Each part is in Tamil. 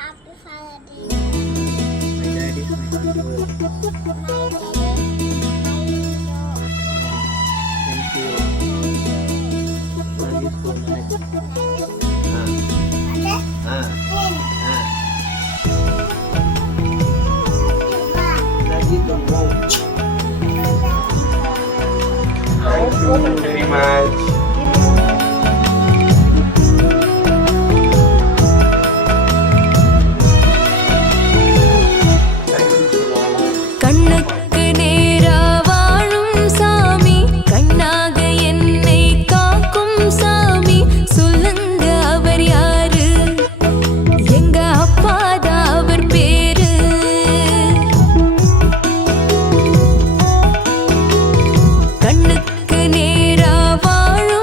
Happy Father's Day. My dad is my hero. My daddy is my hero. Thank you. Love you so much. Love you so much. Thank you very much. கண்ணுக்கு நேரா வாழும் சாமி, கண்ணாக என்னை காக்கும் சாமி, சொல்லுங்க அவர் யாரு? எங்க அப்பாதான் அவர் பேரு. கண்ணுக்கு நேரா வாழும்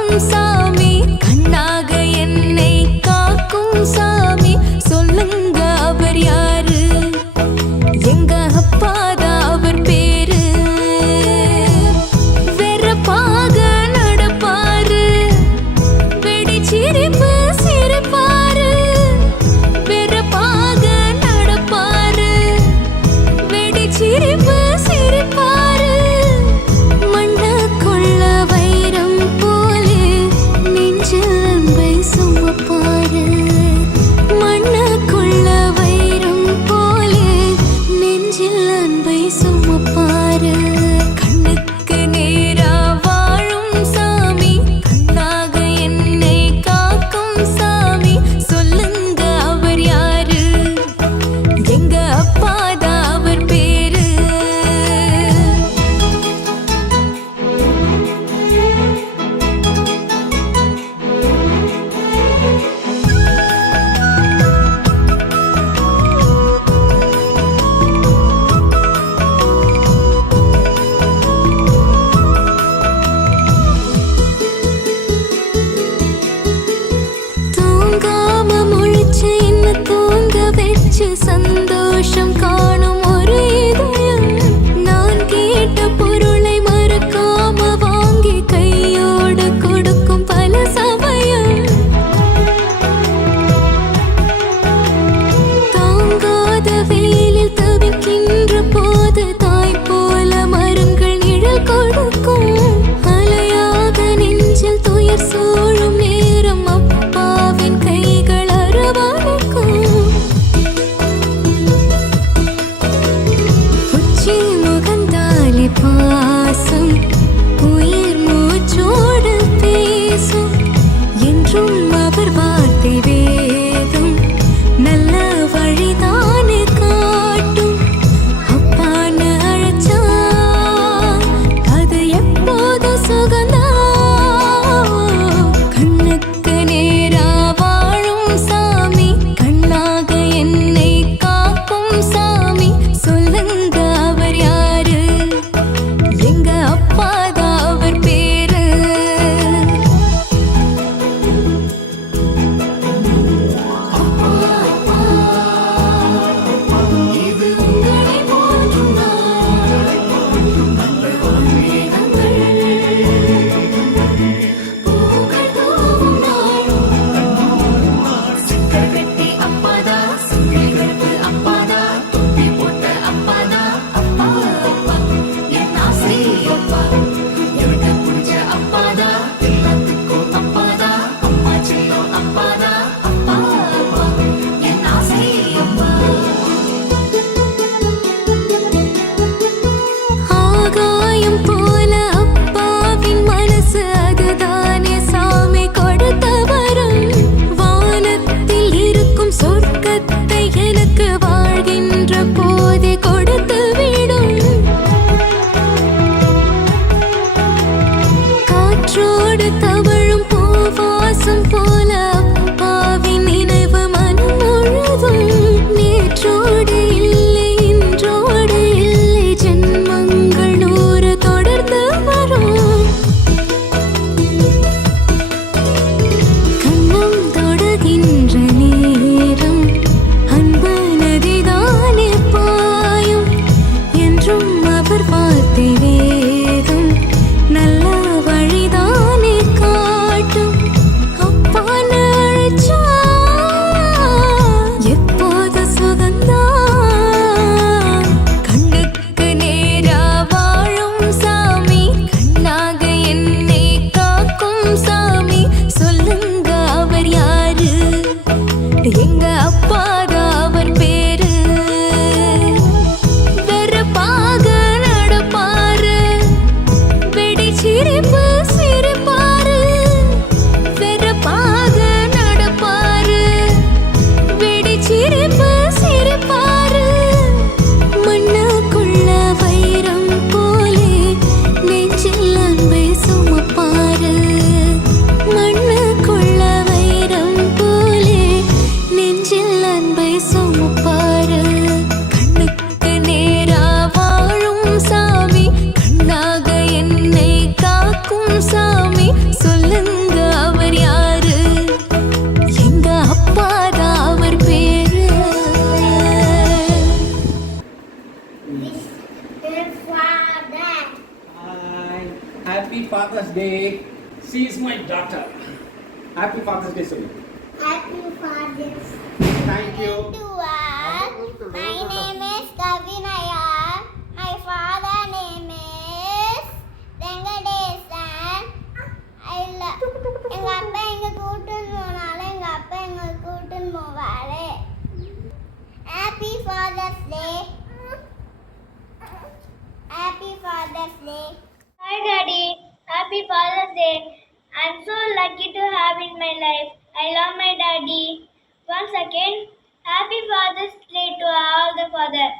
எங்க அப்பாதான் அவர் பேரு. வெறுப்பாக நடப்பாரு, வெடி சிரிப்பு சிரிப்பாரு. வெறுப்பாக நடப்பாரு, வெடி சிரிப்பு சிரிப்பாரு. மண்ணுக்குள்ள வைரம் போலே நெஞ்சில் அன்பை சுமப்பாரு. மண்ணுக்குள்ள வைரம் போலே நெஞ்சில் அன்பை சுமப்பாரு. கண்ணுக்கு நேரா வாழும் சாமி, கண்ணாக என்னை காக்கும் சாமி. சொல்லுங்க அவர் யாரு? எங்க அப்பாதான் அவர் பேரு. Dear Father, Hi. Happy Father's Day. She is my daughter. Happy Father's Day, Sumi. Happy Father's Thank you. to us. My name is Kavinaya. My father name is Venkatesan. எங்க அப்பா எங்க கூட்டுன்னு போனாலும் எங்க அப்பா எங்க கூட்டுன்னு போவாரு. Happy Father's Day. Happy Father's Day. Hi Daddy. Happy Father's Day. I'm so lucky to have in my life. I love my daddy. Once again, Happy Father's Day to all the fathers.